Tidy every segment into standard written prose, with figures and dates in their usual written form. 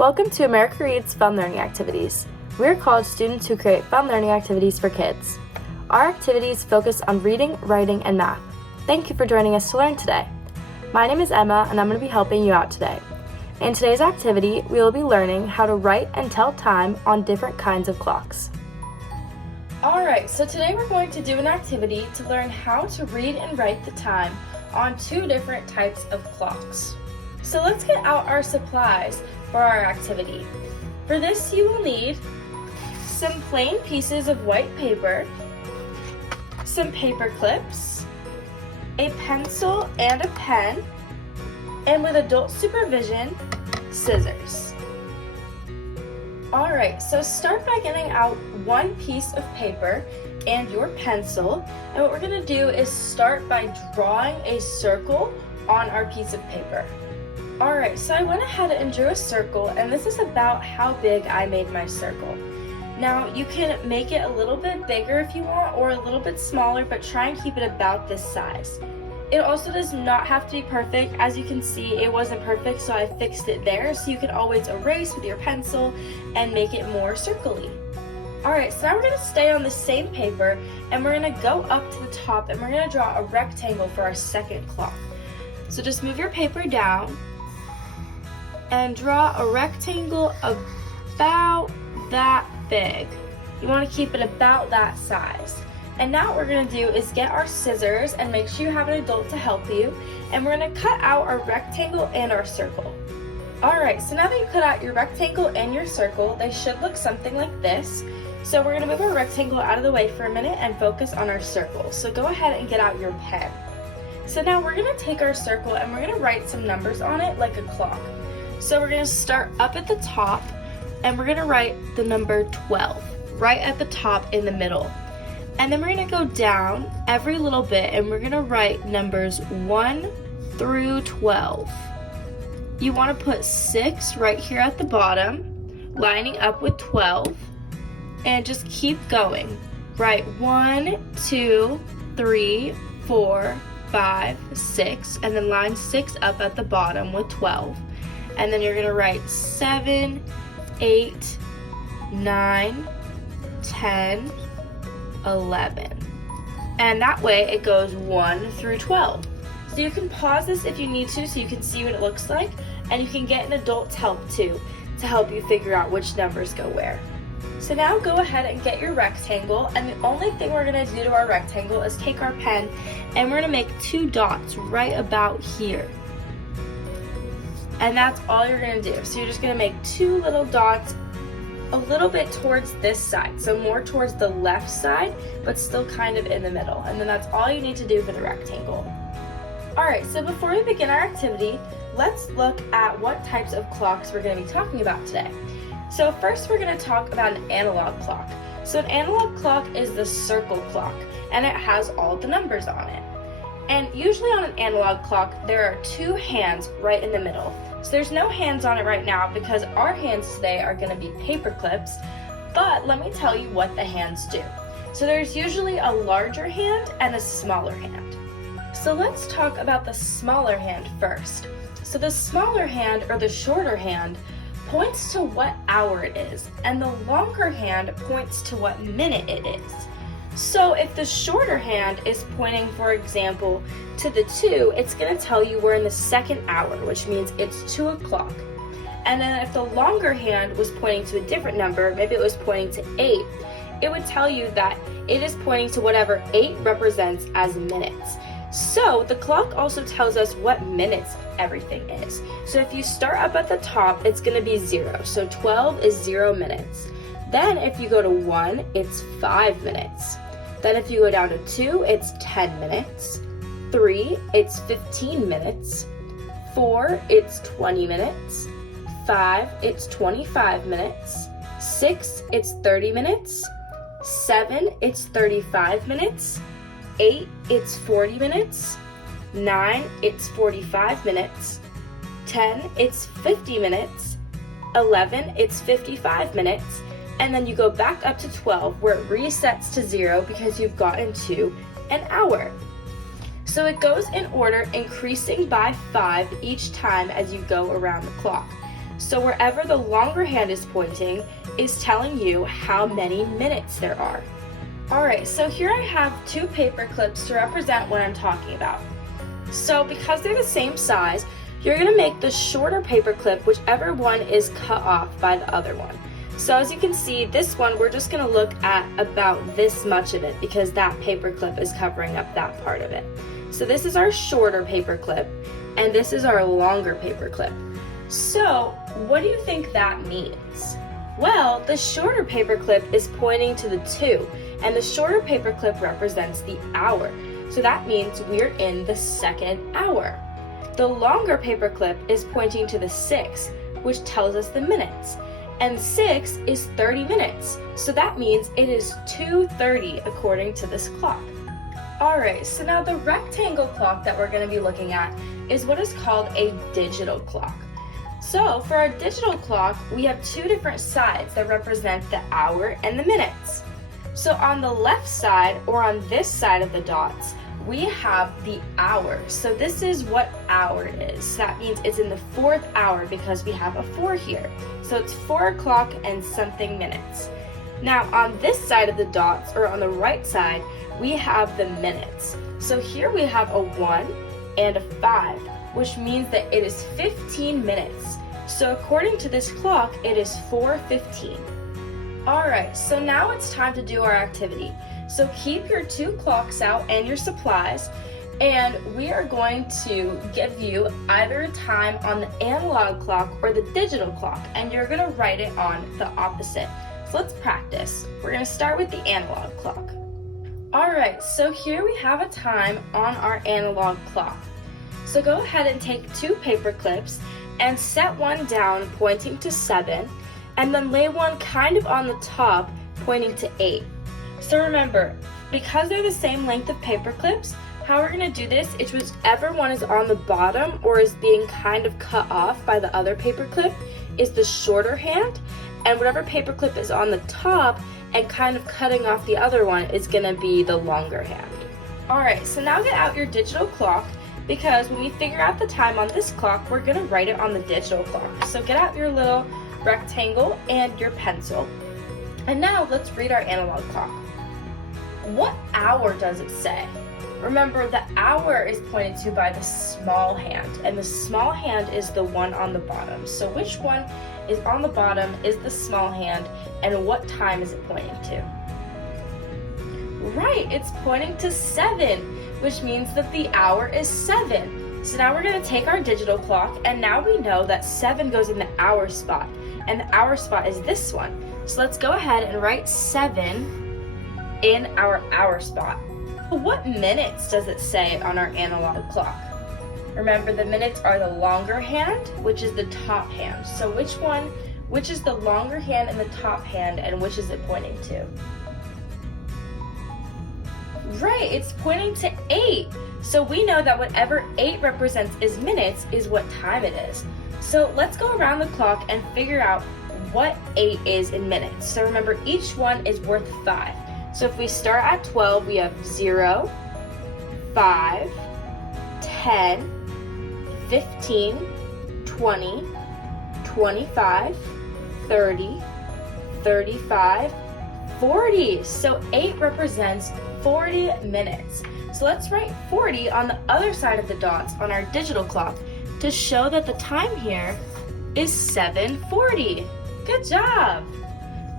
Welcome to America Reads Fun Learning Activities. We're college students who create fun learning activities for kids. Our activities focus on reading, writing, and math. Thank you for joining us to learn today. My name is Emma, and I'm going to be helping you out today. In today's activity, we will be learning how to write and tell time on different kinds of clocks. Alright, so today we're going to do an activity to learn how to read and write the time on two different types of clocks. So let's get out our supplies for our activity. For this, you will need some plain pieces of white paper, some paper clips, a pencil and a pen, and with adult supervision, scissors. Alright, so start by getting out one piece of paper and your pencil, and what we're going to do is start by drawing a circle on our piece of paper. Alright, so I went ahead and drew a circle, and this is about how big I made my circle. Now, you can make it a little bit bigger if you want, or a little bit smaller, but try and keep it about this size. It also does not have to be perfect. As you can see, it wasn't perfect, so I fixed it there, so you can always erase with your pencil and make it more circle-y. Alright, so now we're going to stay on the same paper, and we're going to go up to the top, and we're going to draw a rectangle for our second clock. So just move your paper down, and draw a rectangle about that big. You want to keep it about that size. And now what we're going to do is get our scissors and make sure you have an adult to help you. And we're going to cut out our rectangle and our circle. Alright, so now that you cut out your rectangle and your circle, they should look something like this. So we're going to move our rectangle out of the way for a minute and focus on our circle. So go ahead and get out your pen. So now we're going to take our circle and we're going to write some numbers on it like a clock. So we're going to start up at the top, and we're going to write the number 12 right at the top in the middle. And then we're going to go down every little bit, and we're going to write numbers 1 through 12. You want to put 6 right here at the bottom, lining up with 12, and just keep going. Write 1, 2, 3, 4, 5, 6, and then line 6 up at the bottom with 12. And then you're going to write 7, 8, 9, 10, 11. And that way it goes 1 through 12. So you can pause this if you need to so you can see what it looks like. And you can get an adult's help too to help you figure out which numbers go where. So now go ahead and get your rectangle. And the only thing we're going to do to our rectangle is take our pen and we're going to make 2 dots right about here. And that's all you're going to do. So you're just going to make 2 little dots a little bit towards this side. So more towards the left side, but still kind of in the middle. And then that's all you need to do for the rectangle. Alright, so before we begin our activity, let's look at what types of clocks we're going to be talking about today. So first we're going to talk about an analog clock. So an analog clock is the circle clock, and it has all the numbers on it. And usually on an analog clock, there are 2 hands right in the middle. So there's no hands on it right now because our hands today are going to be paper clips, but let me tell you what the hands do. So there's usually a larger hand and a smaller hand. So let's talk about the smaller hand first. So the smaller hand, or the shorter hand, points to what hour it is, and the longer hand points to what minute it is. So if the shorter hand is pointing, for example, to the 2, it's going to tell you we're in the second hour, which means it's 2 o'clock. And then if the longer hand was pointing to a different number, maybe it was pointing to 8, it would tell you that it is pointing to whatever 8 represents as minutes. So the clock also tells us what minutes everything is. So if you start up at the top, it's going to be 0. So 12 is 0 minutes. Then if you go to 1, it's 5 minutes. Then if you go down to 2, it's 10 minutes. 3, it's 15 minutes. 4, it's 20 minutes. 5, it's 25 minutes. 6, it's 30 minutes. 7, it's 35 minutes. 8, it's 40 minutes. 9, it's 45 minutes. 10, it's 50 minutes. 11, it's 55 minutes. And then you go back up to 12 where it resets to 0 because you've gotten to an hour. So it goes in order, increasing by 5 each time as you go around the clock. So wherever the longer hand is pointing is telling you how many minutes there are. Alright, so here I have 2 paper clips to represent what I'm talking about. So because they're the same size, you're going to make the shorter paper clip whichever one is cut off by the other one. So as you can see, this one we're just going to look at about this much of it because that paper clip is covering up that part of it. So this is our shorter paper clip and this is our longer paper clip. So what do you think that means? Well, the shorter paper clip is pointing to the 2 and the shorter paper clip represents the hour. So that means we're in the second hour. The longer paper clip is pointing to the 6, which tells us the minutes. And 6 is 30 minutes. So that means it is 2:30 according to this clock. Alright, so now the rectangle clock that we're going to be looking at is what is called a digital clock. So for our digital clock, we have 2 different sides that represent the hour and the minutes. So on the left side, or on this side of the dots, we have the hour. So this is what hour is. So that means it's in the 4th hour because we have a 4 here. So it's 4 o'clock and something minutes. Now on this side of the dots, or on the right side, we have the minutes. So here we have a 1 and a 5, which means that it is 15 minutes. So according to this clock, it is 4:15. Alright, so now it's time to do our activity. So keep your 2 clocks out and your supplies, and we are going to give you either time on the analog clock or the digital clock, and you're going to write it on the opposite. So let's practice. We're going to start with the analog clock. Alright, so here we have a time on our analog clock. So go ahead and take 2 paper clips and set one down pointing to 7, and then lay one kind of on the top pointing to 8. So remember, because they're the same length of paper clips, how we're going to do this is whichever one is on the bottom or is being kind of cut off by the other paper clip is the shorter hand, and whatever paper clip is on the top and kind of cutting off the other one is going to be the longer hand. Alright, so now get out your digital clock, because when we figure out the time on this clock, we're going to write it on the digital clock. So get out your little rectangle and your pencil. And now let's read our analog clock. What hour does it say? Remember, the hour is pointed to by the small hand, and the small hand is the one on the bottom. So which one is on the bottom is the small hand, and what time is it pointing to? Right, it's pointing to 7, which means that the hour is 7. So now we're going to take our digital clock, and now we know that 7 goes in the hour spot, and the hour spot is this one. So let's go ahead and write 7 in our hour spot. What minutes does it say on our analog clock? Remember, the minutes are the longer hand, which is the top hand. So which is the longer hand and the top hand, and which is it pointing to? Right, it's pointing to 8. So we know that whatever 8 represents is minutes is what time it is. So let's go around the clock and figure out what 8 is in minutes. So remember, each one is worth 5. So if we start at 12, we have 0, 5, 10, 15, 20, 25, 30, 35, 40. So 8 represents 40 minutes. So let's write 40 on the other side of the dots on our digital clock to show that the time here is 7:40. Good job!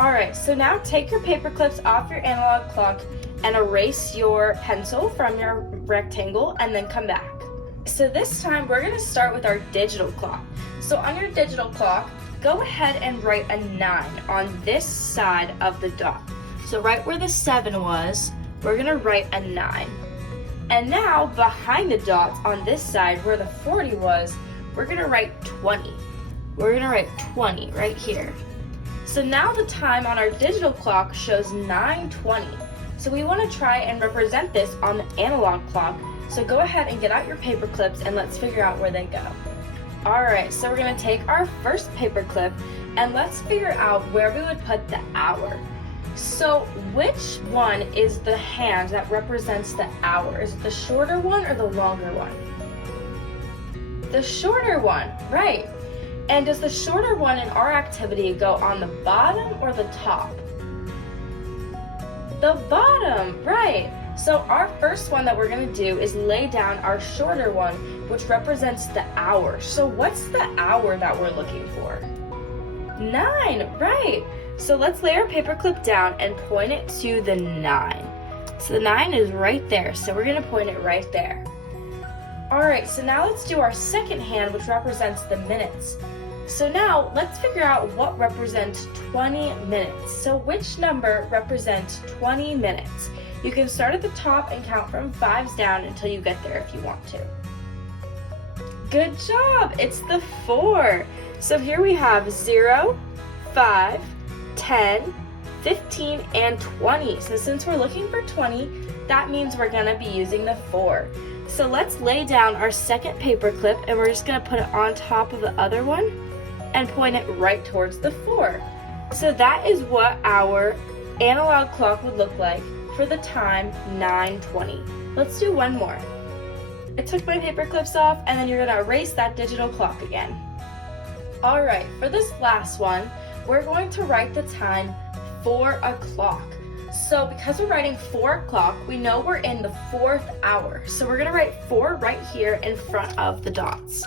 Alright, so now take your paper clips off your analog clock and erase your pencil from your rectangle and then come back. So this time we're going to start with our digital clock. So on your digital clock, go ahead and write a 9 on this side of the dot. So right where the 7 was, we're going to write a 9. And now behind the dots on this side where the 40 was, we're going to write 20. We're going to write 20 right here. So now the time on our digital clock shows 9:20. So we want to try and represent this on the analog clock. So go ahead and get out your paper clips and let's figure out where they go. Alright, so we're going to take our first paper clip and let's figure out where we would put the hour. So which one is the hand that represents the hour? Is it the shorter one or the longer one? The shorter one, right. And does the shorter one in our activity go on the bottom or the top? The bottom, right. So our first one that we're going to do is lay down our shorter one, which represents the hour. So what's the hour that we're looking for? 9, right. So let's lay our paperclip down and point it to the 9. So the 9 is right there, so we're going to point it right there. Alright, so now let's do our second hand, which represents the minutes. So now let's figure out what represents 20 minutes. So which number represents 20 minutes? You can start at the top and count from 5s down until you get there if you want to. Good job! It's the 4. So here we have 0, 5, 10, 15, and 20. So since we're looking for 20, that means we're going to be using the 4. So let's lay down our second paper clip and we're just going to put it on top of the other one and point it right towards the 4. So that is what our analog clock would look like for the time 9:20. Let's do one more. I took my paper clips off and then you're going to erase that digital clock again. Alright, for this last one, we're going to write the time 4 o'clock. So because we're writing 4 o'clock, we know we're in the 4th hour. So we're going to write 4 right here in front of the dots.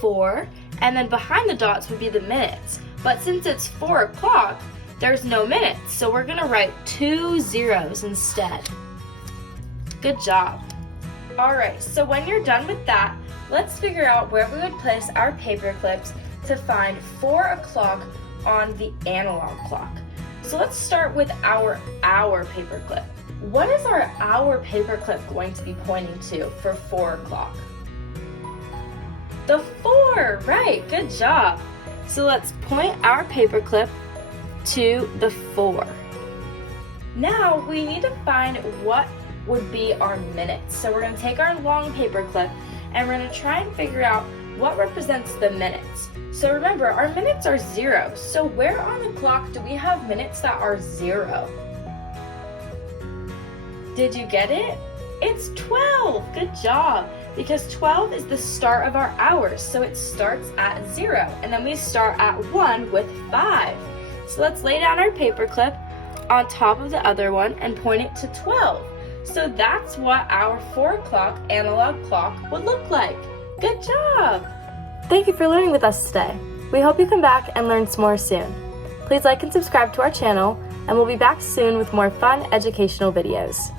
4, and then behind the dots would be the minutes. But since it's 4 o'clock, there's no minutes. So we're going to write 2 zeros instead. Good job. Alright, so when you're done with that, let's figure out where we would place our paper clips to find 4 o'clock on the analog clock. So let's start with our hour paperclip. What is our hour paperclip going to be pointing to for 4 o'clock? The 4, right, good job. So let's point our paperclip to the 4. Now we need to find what would be our minutes. So we're going to take our long paperclip and we're going to try and figure out what represents the minutes. So remember, our minutes are 0. So where on the clock do we have minutes that are 0? Did you get it? It's 12. Good job. Because 12 is the start of our hours. So it starts at 0. And then we start at 1 with 5. So let's lay down our paperclip on top of the other one and point it to 12. So that's what our 4 o'clock analog clock would look like. Good job! Thank you for learning with us today. We hope you come back and learn some more soon. Please like and subscribe to our channel, and we'll be back soon with more fun educational videos.